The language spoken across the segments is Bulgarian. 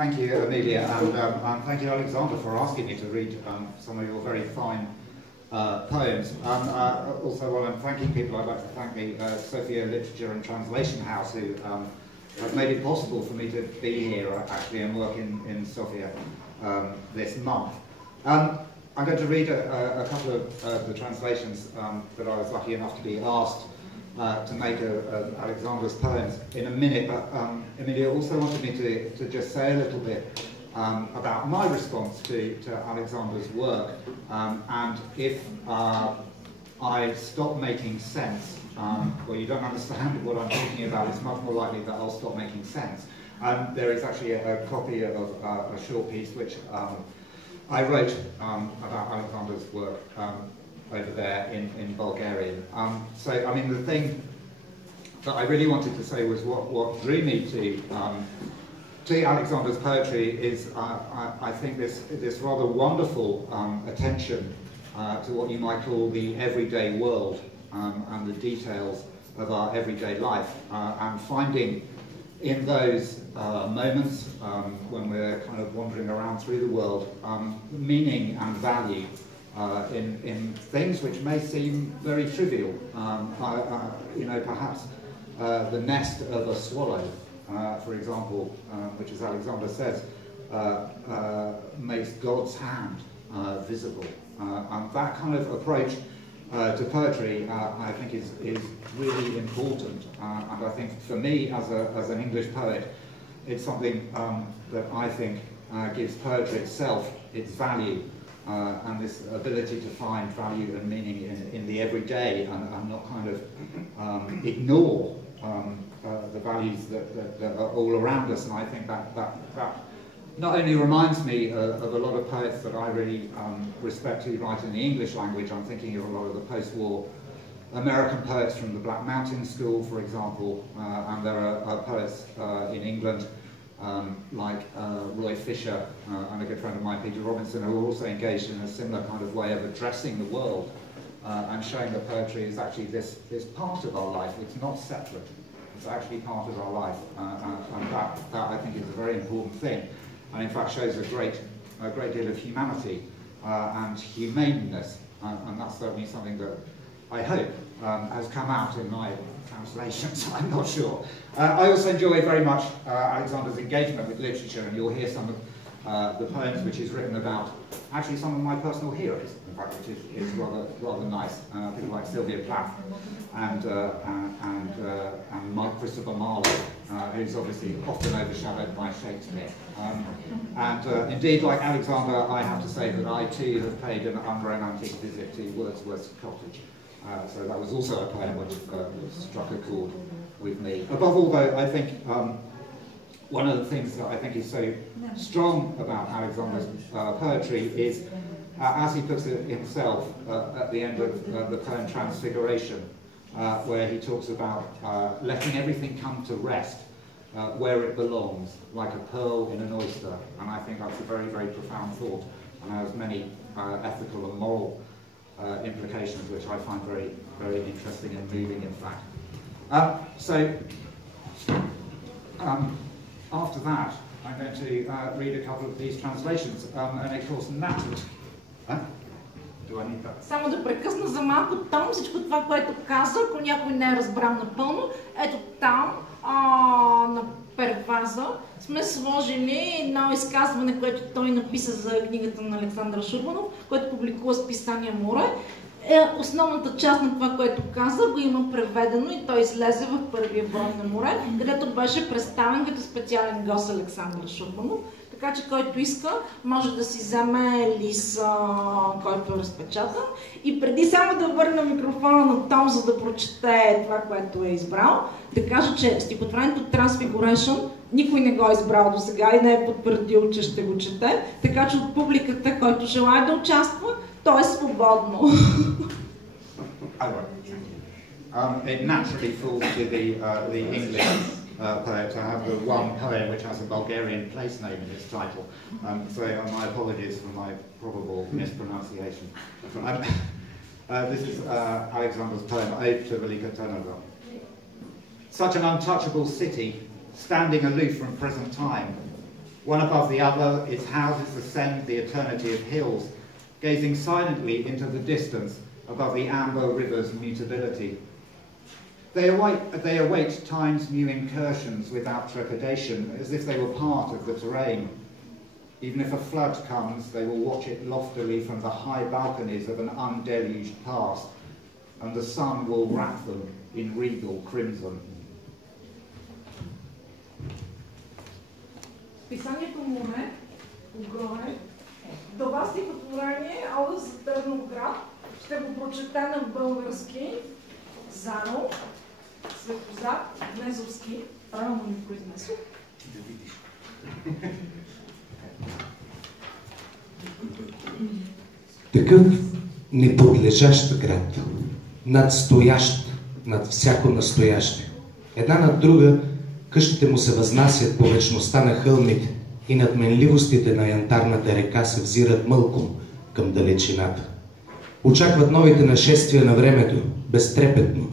Thank you, Amelia, and thank you, Alexander, for asking me to read some of your very fine poems. Also, while I'm thanking people, I'd like to thank the Sophia Literature and Translation House, who have made it possible for me to be here, actually, and work in Sofia this month. I'm going to read a couple of the translations that I was lucky enough to be asked to make Alexander's poems in a minute, but Emilia also wanted me to just say a little bit about my response to Alexander's work, and if I stop making sense, or you don't understand what I'm talking about, it's much more likely that I'll stop making sense. There is actually a copy of a short piece which I wrote about Alexander's work over there in Bulgarian. So, I mean, the thing that I really wanted to say was what drew me to Alexander's poetry is, I think, this rather wonderful attention to what you might call the everyday world and the details of our everyday life, and finding in those moments when we're kind of wandering around through the world, meaning and value in things which may seem very trivial. You know, perhaps the nest of a swallow, for example, which, as Alexander says, makes God's hand visible. And that kind of approach to poetry, I think, is really important. And I think, for me, as an English poet, it's something that I think gives poetry itself its value, and this ability to find value and meaning in the everyday, and not kind of ignore the values that are all around us. And I think that not only reminds me of a lot of poets that I really respect who write in the English language. I'm thinking of a lot of the post-war American poets from the Black Mountain School, for example, and there are poets in England like Roy Fisher and a good friend of mine, Peter Robinson, who are also engaged in a similar kind of way of addressing the world and showing that poetry is actually this part of our life. It's not separate. It's actually part of our life, and that I think is a very important thing, and in fact shows a great deal of humanity and humaneness, and that's certainly something that I hope has come out in my translations. I'm not sure. I also enjoy very much Alexander's engagement with literature, and you'll hear some of the poems which he's written about actually some of my personal heroes, in fact, which is rather nice. People like Sylvia Plath and Mark Christopher Marlowe, who's obviously often overshadowed by Shakespeare. And indeed, like Alexander, I have to say that I too have paid an unromantic visit to Wordsworth's cottage. So that was also a poem which struck a chord with me. Above all, though, I think one of the things that I think is so strong about Alexander's poetry is, as he puts it himself at the end of the poem Transfiguration, where he talks about letting everything come to rest where it belongs, like a pearl in an oyster. And I think that's a very, very profound thought, and has many ethical and moral implications, which I find very, very interesting and moving, in fact. After that, I'm going to read a couple of these translations, and of course, Natalie. Do I need that? Само да прекъсна за малко там, всичко това, което каза, ако някой не е разбрал напълно, ето там, на перваза, сме сложили едно изказване, което той написа за книгата на Александър Шурманов, което публикува списание Море. Основната част на това, което каза, го има преведено и той излезе в първия брой на Море, където беше представен като специален гост Александър Шурманов. Така че който иска, може да си вземе лист, който е разпечатан. И преди само да върна микрофона на Том, за да прочете това, което е избрал, да кажа, че стихотворението Transfiguration никой не го е избрал до сега и не е потвърдил, че ще го чете. Така че от публиката, който желая да участва, то е свободно. It naturally falls to the English poet to have the one poem which has a Bulgarian place name in its title. So my apologies for my probable mispronunciation. This is Alexander's poem, Ode to Velika Ternava. Such an untouchable city, standing aloof from present time, One above the other, its houses ascend the eternity of hills, gazing silently into the distance above the amber river's mutability. They await time's new incursions without trepidation, as if they were part of the terrain. Even if a flood comes, they will watch it loftily from the high balconies of an undeluged past, and the sun will wrap them in regal crimson. Писанието Море, отгоре, това стихотворение, Ода за Търновград, ще го прочета на български, Заро, Светозар, Внезовски, правилно ми произнесох. Да видиш. Такъв неподлежащ град, надстоящ над всяко настояще. Една над друга къщите му се възнасят по вечността на хълмите и над менливостите на янтарната река се взират мълком към далечината. Очакват новите нашествия на времето, безтрепетно,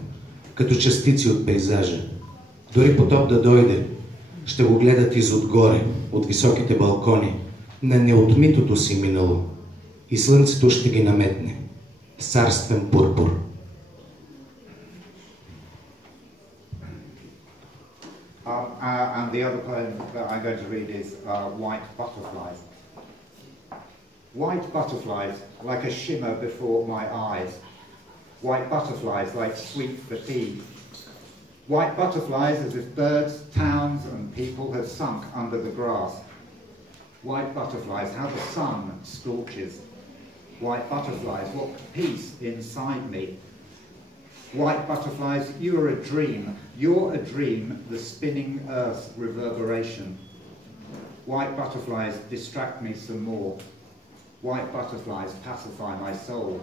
като частици от пейзажа. Дори потоп да дойде, ще го гледат изотгоре, от високите балкони, на неотмитото си минало. И слънцето ще ги наметне с царствен пурпур. And the other poem that I'm going to read is White Butterflies. White butterflies like a shimmer before my eyes. White butterflies like sweet fatigue. White butterflies as if birds, towns and people have sunk under the grass. White butterflies, how the sun scorches. White butterflies, what peace inside me. White butterflies, you are a dream. You're a dream, the spinning earth reverberation. White butterflies distract me some more. White butterflies pacify my soul.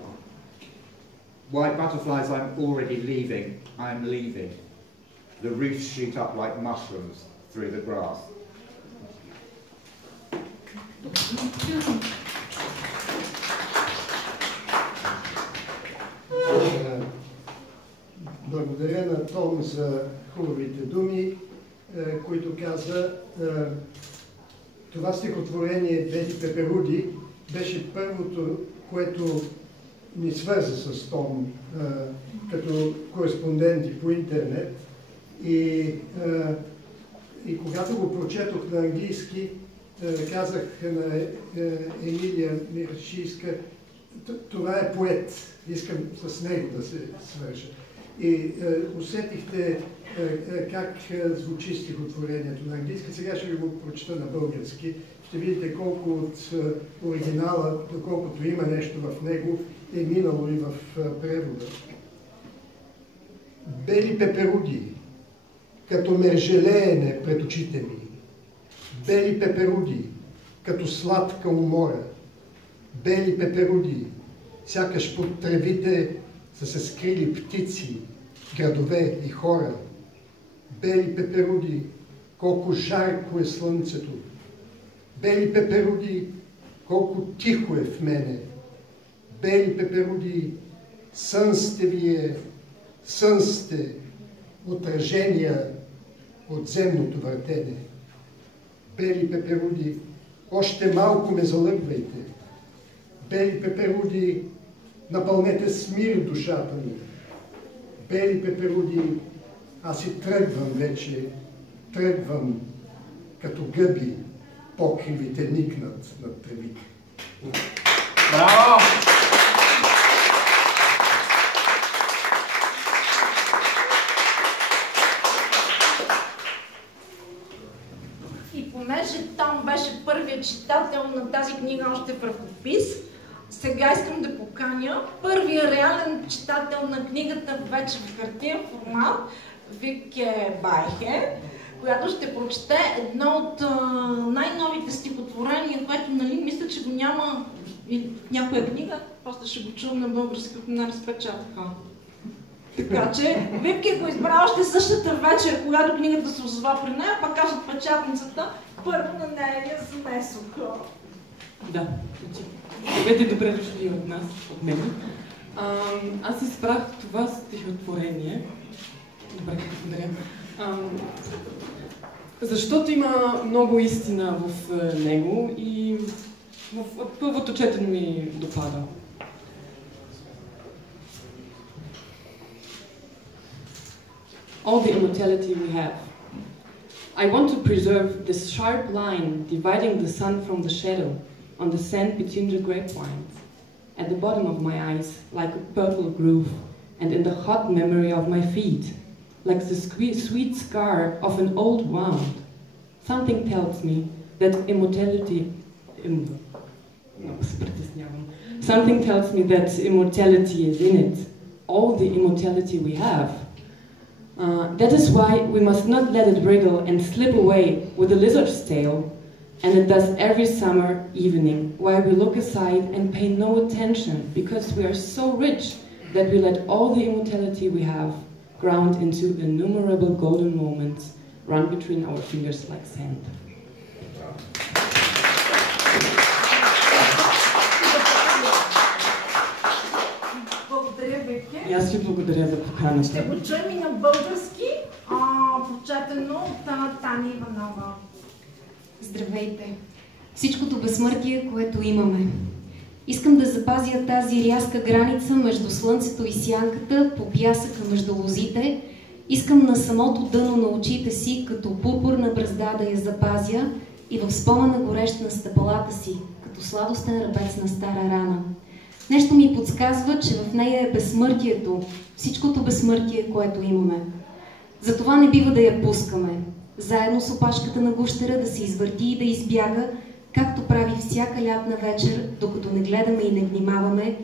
White butterflies, I'm already leaving. I'm leaving. The roofs shoot up like mushrooms through the grass. Благодаря на Том за хубавите думи, които каза. Това стихотворение Бели пеперуди беше първото, което ни свърза с Том като кореспонденти по интернет. И когато го прочетох на английски, казах на Емилия Миршийска, това е поет, искам с него да се свържа. И усетихте как звучи стихотворението на английски. Сега ще ви го прочета на български. Ще видите колко от оригинала, доколкото има нещо в него, е минало и в превода. Бели пеперуди, като мержелеене пред очите ми. Бели пеперуди, като сладка умора. Бели пеперуди, сякаш под тревите са се скрили птици, градове и хора. Бели пеперуди, колко жарко е слънцето. Бели пеперуди, колко тихо е в мене. Бели пеперуди, сън сте вие, сън сте, отражения от земното въртене. Бели пеперуди, още малко ме залъгвайте. Бели пеперуди, напълнете с мир душата ми. Бели пеперуди, аз си тръгвам вече, тръгвам като гъби, покривите никнат над тревите. Браво! И понеже Том беше първият читател на тази книга още в ръкопис, сега искам да поканя първия реален читател на книгата вече в хартиен формат, Вике Байхе, която ще прочете едно от най-новите стихотворения, което, нали, мисля, че го няма в някоя книга, после ще го чувам на български, от не разпечатаха. Така че Випки го избра още същата вечер, когато книгата се озова при нея, пък аз от печатницата първо на нея я занесох. Да, бъдете добре дошли от нас, от мен. Аз избрах това стихотворение. Добре, благодаря. Защото има много истина в него и в първото четене ми допада. All the immortality we have. I want to preserve this sharp line dividing the sun from the shadow on the sand between the grapevines, at the bottom of my eyes like a purple groove, and in the hot memory of my feet, like the sweet scar of an old wound. Something tells me that Something tells me that immortality is in it, all the immortality we have. That is why we must not let it wriggle and slip away with a lizard's tail, and it does every summer evening, while we look aside and pay no attention, because we are so rich that we let all the immortality we have ground into innumerable golden moments run between our fingers like sand. Благодаря, Вики. И аз ви благодаря за поканата. Ще го чуем и на български, прочетено от Таня Иванова. Здравейте! Всичкото безсмъртие, което имаме. Искам да запазя тази рязка граница между слънцето и сянката, по пясъка между лозите. Искам на самото дъно на очите си, като пурпурна бръзда да я запазя и в спомена горещ на стъпалата си, като сладостен ръбец на стара рана. Нещо ми подсказва, че в нея е безсмъртието, всичкото безсмъртие, което имаме. Затова не бива да я пускаме. Заедно с опашката на гущера да се извърти и да избяга, както прави всяка лятна вечер, докато не гледаме и не внимаваме,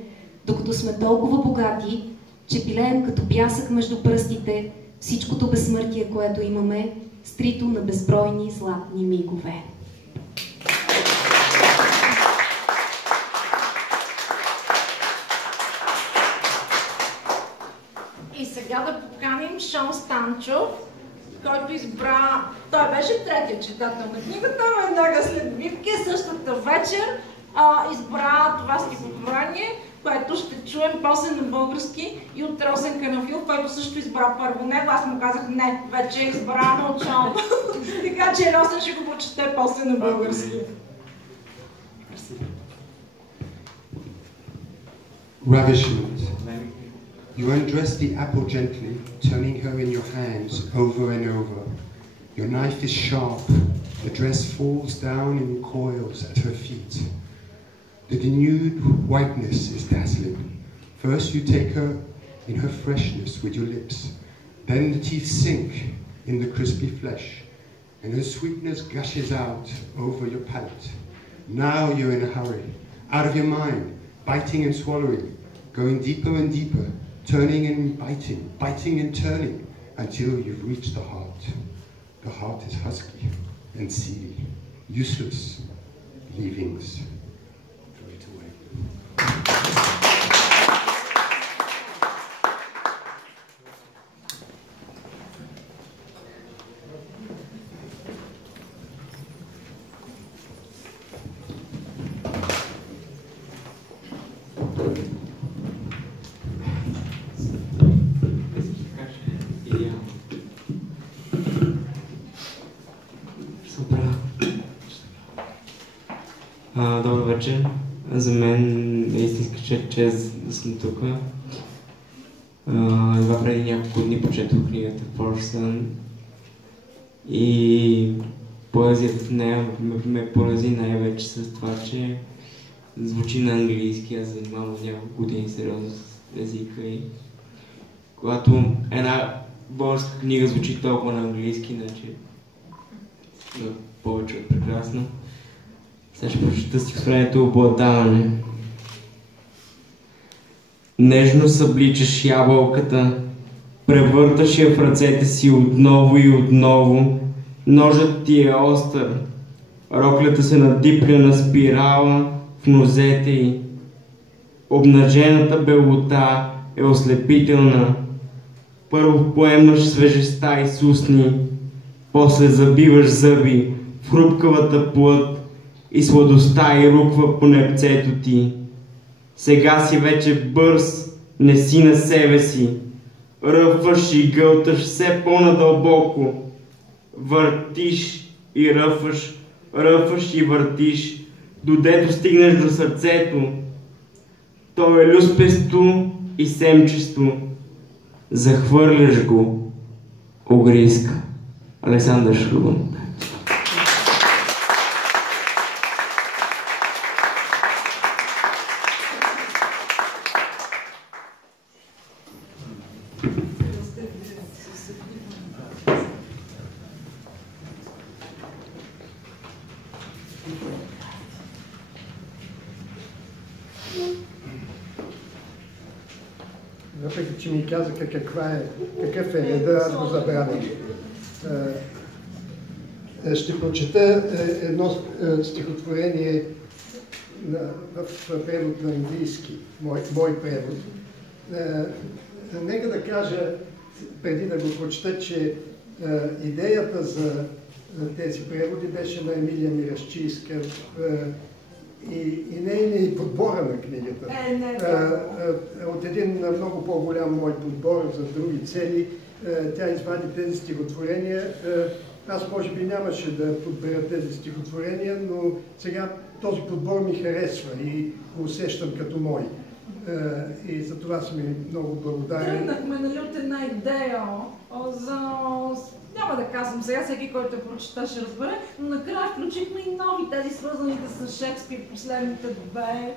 докато сме толкова богати, че пилеем като пясък между пръстите всичкото безсмъртие, което имаме, стрито на безбройни златни мигове. И сега да поканим Шон Станчов, който избра... Той беше третия читател на книгата, веднага след Вивки, същата вечер избра това стихотворение, което ще чуем после на български и от Росен Канафил, който също избра първо него. Аз му казах не, вече е избрано от Шон. Така че Росен ще го прочете после на български. Ravishment. You undress the apple gently, turning her in your hands over and over. Your knife is sharp. The dress falls down in coils at her feet. The denuded whiteness is dazzling. First you take her in her freshness with your lips. Then the teeth sink in the crispy flesh, and her sweetness gushes out over your palate. Now you're in a hurry, out of your mind, biting and swallowing, going deeper and deeper, turning and biting, biting and turning, until you've reached the heart. The heart is husky and seedy, useless leavings. Throw it away. Добър вечер. За мен е истинска чест да съм тук. Едва преди няколко дни прочетох книгата Forsen и поезията в нея ме порази най-вече с това, че звучи на английски. Аз занимавам няколко години сериозно с езика и когато една българска книга звучи толкова на английски, значи повече от прекрасно. Сега ще прочета стихотворението Обладаване. Нежно събличаш ябълката, превърташ я в ръцете си отново и отново. Ножът ти е остър, роклята се надипля на спирала в нозете й. Обнажената белота е ослепителна. Първо поемаш свежестта и с устни, после забиваш зъби в хрупкавата плът и сладостта и руква по непцето ти. Сега си вече бърз, не си на себе си. Ръфваш и гълташ все по-надълбоко. въртиш и ръфаш, ръфаш и въртиш, додето стигнеш до сърцето. То е люспесто и семчесто. Захвърляш го, огриска. Александър Шрубан. Въпреки че ми казаха какъв е реда, аз го забравих. Ще прочета едно стихотворение в превод на английски, мой превод. Нека да кажа, преди да го прочета, че идеята за тези преводи беше на Емилия Мирашчийска и нейният подбора на книгата. От един много по-голям мой подбор за други цели, тя извади тези стихотворения. Аз може би нямаше да подбера тези стихотворения, но сега този подбор ми харесва и го усещам като мой. И за това съм ми много благодарен. Тръгнахме, нали, от една идея за... Няма да казвам сега, всеки, който я прочита, ще разбере, но накрая включихме и нови, тези свързаните с Шекспир, последните две.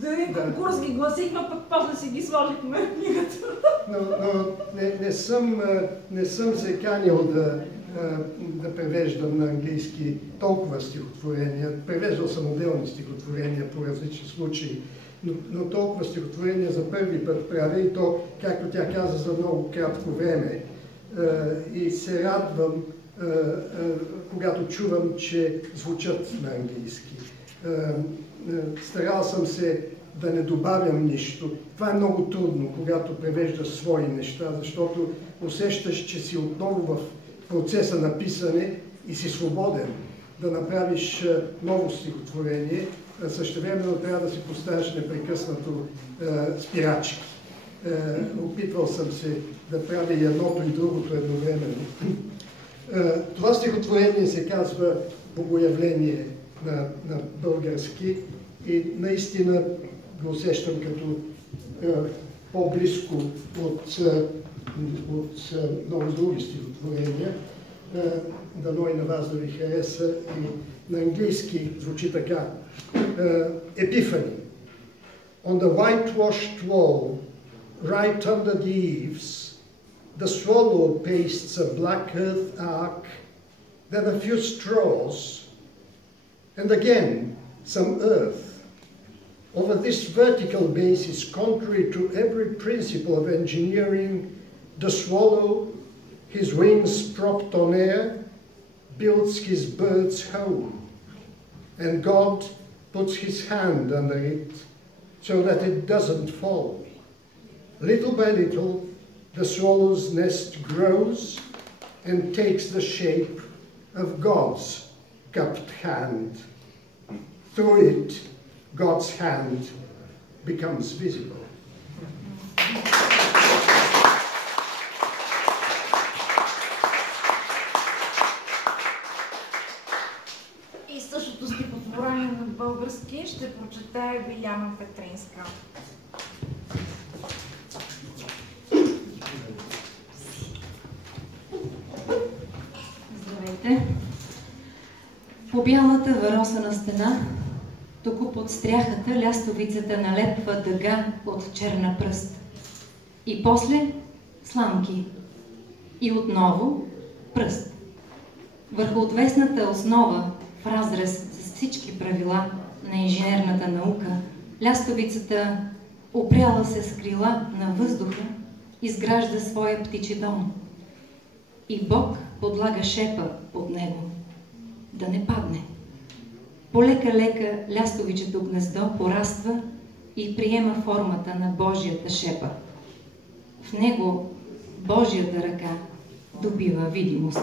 За един конкурс ги гласихме, пък после си ги сложихме в книгата. Но не съм се канил да превеждам на английски толкова стихотворения. Превеждал съм отделни стихотворения по различни случаи, но толкова стихотворения за първи път правя и то, както тя каза, за много кратко време. И се радвам, когато чувам, че звучат на английски. Старал съм се да не добавям нищо. Това е много трудно, когато превеждаш свои неща, защото усещаш, че си отново в процеса на писане и си свободен да направиш ново стихотворение. Същевременно трябва да си поставяш непрекъснато спирачки. Опитвал съм се да правя и едното и другото едновременно. Това стихотворение се казва Богоявление на български и наистина го усещам като по-близко от много други стихотворения. Дано и на вас да ви хареса. И на английски звучи така. Epiphany. On the whitewashed wall, right under the eaves, the swallow pastes a black earth ark, then a few straws, and again some earth. Over this vertical basis, contrary to every principle of engineering, the swallow, his wings propped on air, builds his bird's home, and God puts his hand under it so that it doesn't fall. Little by little, the swallow's nest grows and takes the shape of God's cupped hand. Through it, God's hand becomes visible. И същото стихотворение на български ще прочете Биляна Петринска. Здравейте! По бялата варосана стена, тук под стряхата лястовицата налепва дъга от черна пръст. И после сламки. И отново пръст. Върху отвесната основа, в разрез с всички правила на инженерната наука, лястовицата, опряла се с крила на въздуха, изгражда своя птичи дом. И Бог подлага шепа под него, да не падне. Полека-лека лястовичето гнездо пораства и приема формата на Божията шепа. В него Божията ръка добива видимост.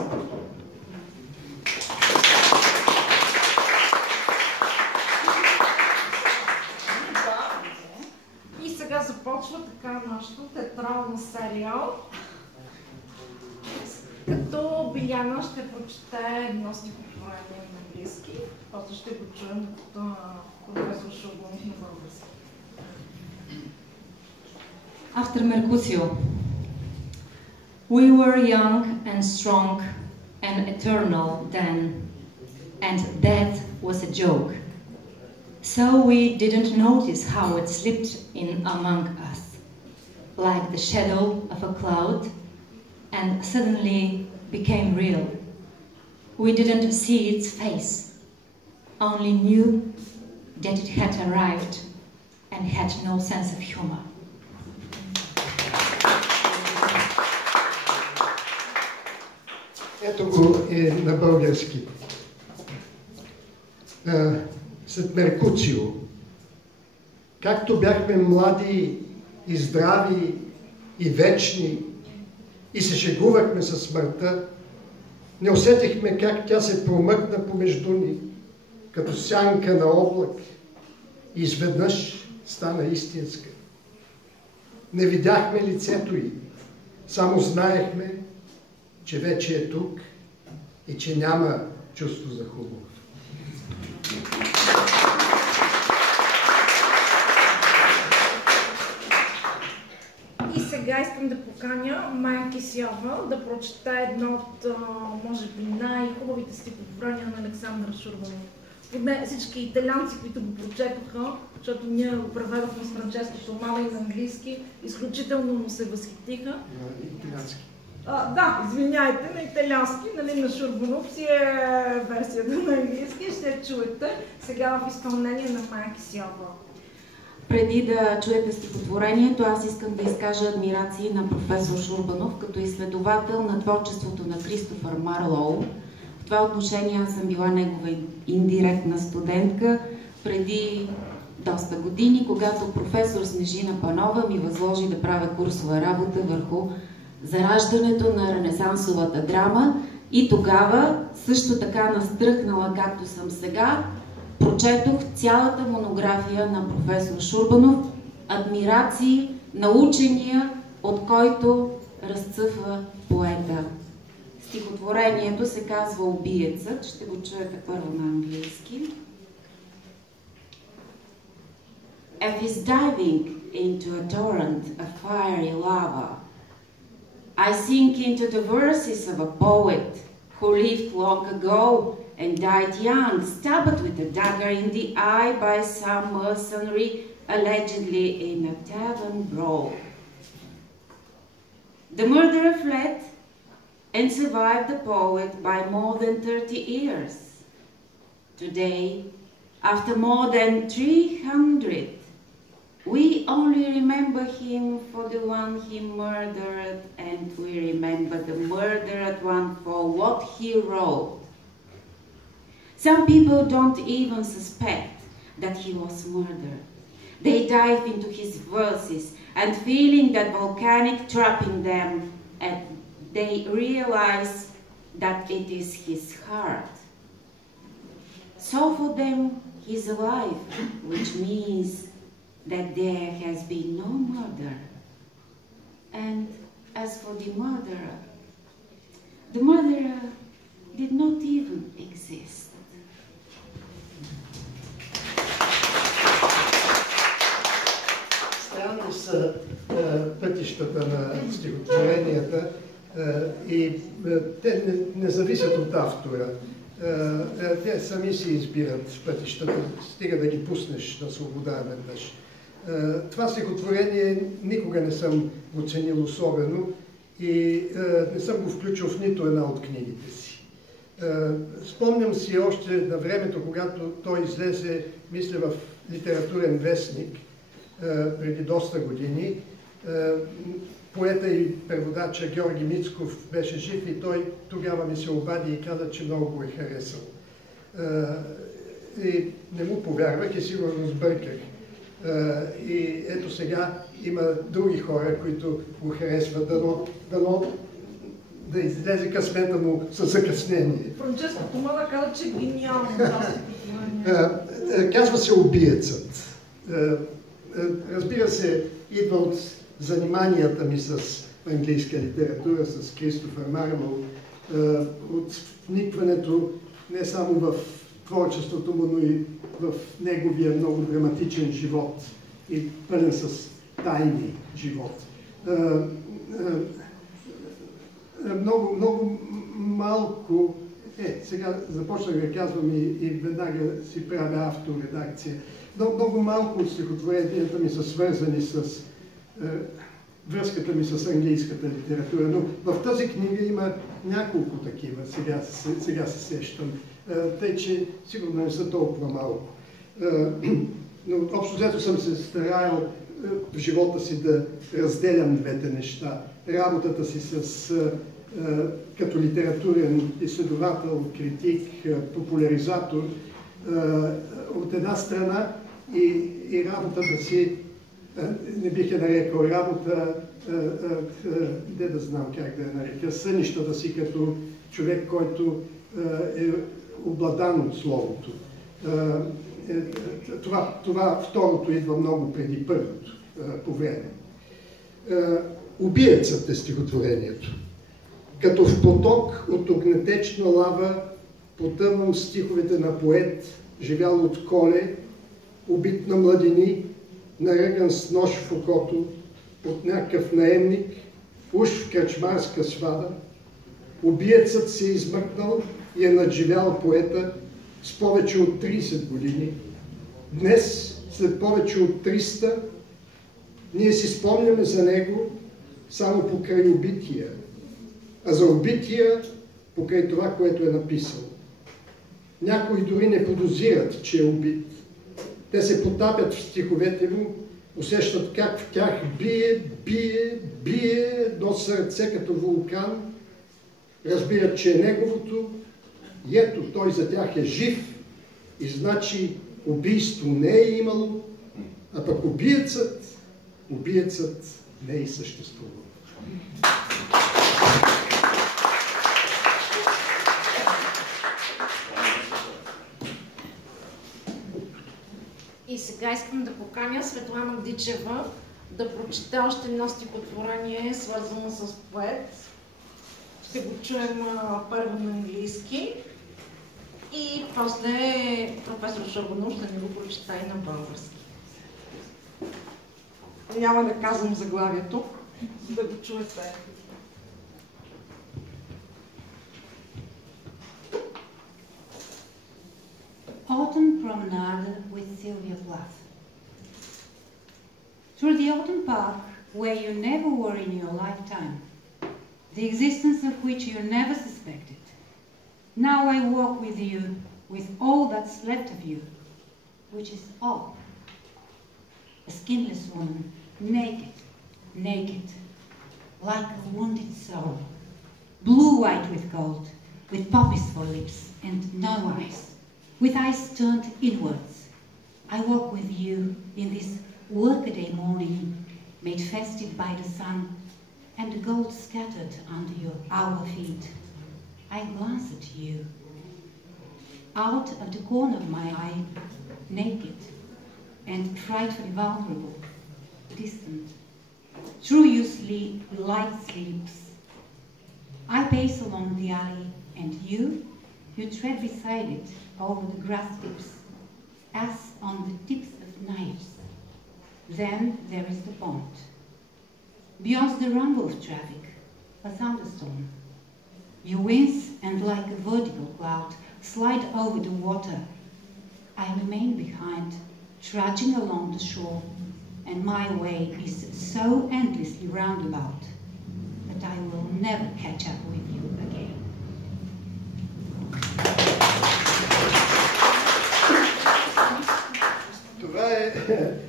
И сега започва така нашата театрална серия, като Яна ще прочете едно стихотворение на английски, после ще го чуем от професор Шурбанов на български. After Mercutio. We were young and strong and eternal then, and death was a joke. So we didn't notice how it slipped in among us, like the shadow of a cloud, and suddenly became real. We didn't see its face, only knew that it had arrived and had no sense of humor. Ето го е на български. След Меркуцио, както бяхме млади и здрави и вечни и се шегувахме със смъртта, не усетихме как тя се промъкна помежду ни, като сянка на облак, и изведнъж стана истинска. Не видяхме лицето й, само знаехме, че вече е тук и че няма чувство за хубаво. И сега искам да поканя Майя Кисьова да прочете едно от, може би, най-хубавите стихотворения на Александър Шурбанов. Поне всички италианци, които го прочетоха, защото ние го преведохме с Франческо Сомала и на английски, изключително му се възхитиха. На италиански. Да, извиняйте, на италиански, нали, на Шурбанов си е версията на английски, ще я чуете сега в изпълнение на Майя Кисьова. Преди да чуете стихотворението, аз искам да изкажа адмирации на професор Шурбанов като изследовател на творчеството на Кристофър Марлоу. В това отношение аз съм била негова индиректна студентка преди доста години, когато професор Снежина Панова ми възложи да правя курсова работа върху зараждането на ренесансовата драма и тогава, също така настръхнала както съм сега, прочетох цялата монография на професор Шурбанов, адмирации на учения, от който разцъфва поета. Стихотворението се казва "Убиецът", ще го чуете първо на английски. As is diving into a torrent of fiery lava, I sink into the verses of a poet who lived long ago and died young, stabbed with a dagger in the eye by some mercenary, allegedly in a tavern brawl. The murderer fled and survived the poet by more than 30 years. Today, after more than 300, we only remember him for the one he murdered, and we remember the murdered one for what he wrote. Some people don't even suspect that he was murdered. They dive into his verses and feeling that volcanic trap in them, and they realize that it is his heart. So for them, he's alive, which means that there has been no murder. And as for the murderer did not even exist. Странни са пътищата на стихотворенията и те не зависят от автора. Те сами си избират пътищата, стига да ги пуснеш на свобода веднъж. Това стихотворение никога не съм го ценил особено и не съм го включил в нито една от книгите си. Спомням си още на времето, когато той излезе, мисля, в литературен вестник, преди доста години. Поета и преводача Георги Мицков беше жив и той тогава ми се обади и каза, че много го е харесал. И не му повярвах и сигурно сбърках. И ето сега има други хора, които го харесват, дано да излезе късмета му със закъснение. Франческо Сомала каза, че гениално. Казва се "Убиецът". Разбира се, идва от заниманията ми с английска литература, с Кристофър Марлоу от вникването не само в творчеството му, но и в неговия много драматичен живот и пълен с тайни живот. Много малко, сега започнах да казвам и веднага си правя авторедакция. Много малко от стихотворенията ми са свързани с връзката ми с английската литература, но в тази книга има няколко такива, сега се сещам. Тъй, че сигурно не са толкова малко. Но общо взето съм се стараял в живота си да разделям двете неща. Работата си като литературен изследовател, критик, популяризатор от една страна и работата си, не бих я нарекал работа, не да знам как да я нарека, сънищата си като човек, който е обладан от словото. Това второто идва много преди първото по време. Убиецът е стихотворението. Като в поток от огнетечна лава потъвам стиховете на поет, живял от коле, убит на младини, наръган с нож в окото, от някакъв наемник, уж в кръчмарска свада. Убиецът се е измъкнал и е надживял поета с повече от 30 години. Днес, след повече от 300, ние си спомняме за него само покрай убития, а за убития покрай това, което е написал. Някои дори не подозират, че е убит. Те се потапят в стиховете му, усещат как в тях бие едно сърце като вулкан, разбират, че е неговото, и ето той за тях е жив и значи убийство не е имало, а пък убиецът не е съществувал. И сега искам да поканя Светлана Дичева да прочете още едно стихотворение, свързано с поет. Ще го чуем първо на английски и после професор Шарбанов ще ни го прочета и на български. Няма да казвам заглавието, да го чуете. Autumn Promenade with Sylvia Plath. Through the autumn park where you never were in your lifetime, the existence of which you never suspected. Now I walk with you, with all that's left of you, which is all. A skinless woman, naked, like a wounded soul, blue-white with gold, with poppies for lips and no eyes, with eyes turned inwards. I walk with you in this workaday morning, made festive by the sun, and the gold scattered under our feet. I glance at you, out of the corner of my eye, naked and frightfully vulnerable, distant. Through you light sleeps. I pace along the alley, and you tread beside it over the grass tips, as on the tips of knives. Then there is the pond. Beyond the rumble of traffic, a thunderstorm. You wince and like a vertical cloud slide over the water. I remain behind, trudging along the shore, and my way is so endlessly roundabout that I will never catch up with you again. Това е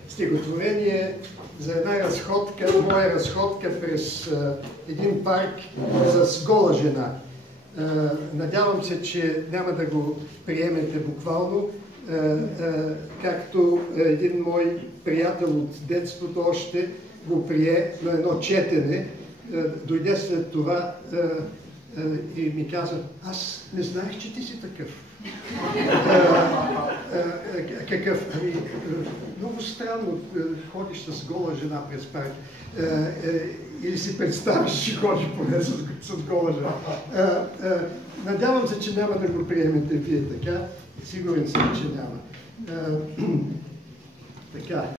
стихотворение за една разходка, моя разходка през един парк с гола жена. Надявам се, че няма да го приемете буквално, както един мой приятел от детството още го прие на едно четене. Дойде след това и ми каза: аз не знаех, че ти си такъв. Какъв? Ами, много странно ходиш с гола жена през парк. Или си представиш, че ходиш поне с гола жена. Надявам се, че няма да го приемете вие така. Сигурен съм, че няма. Така.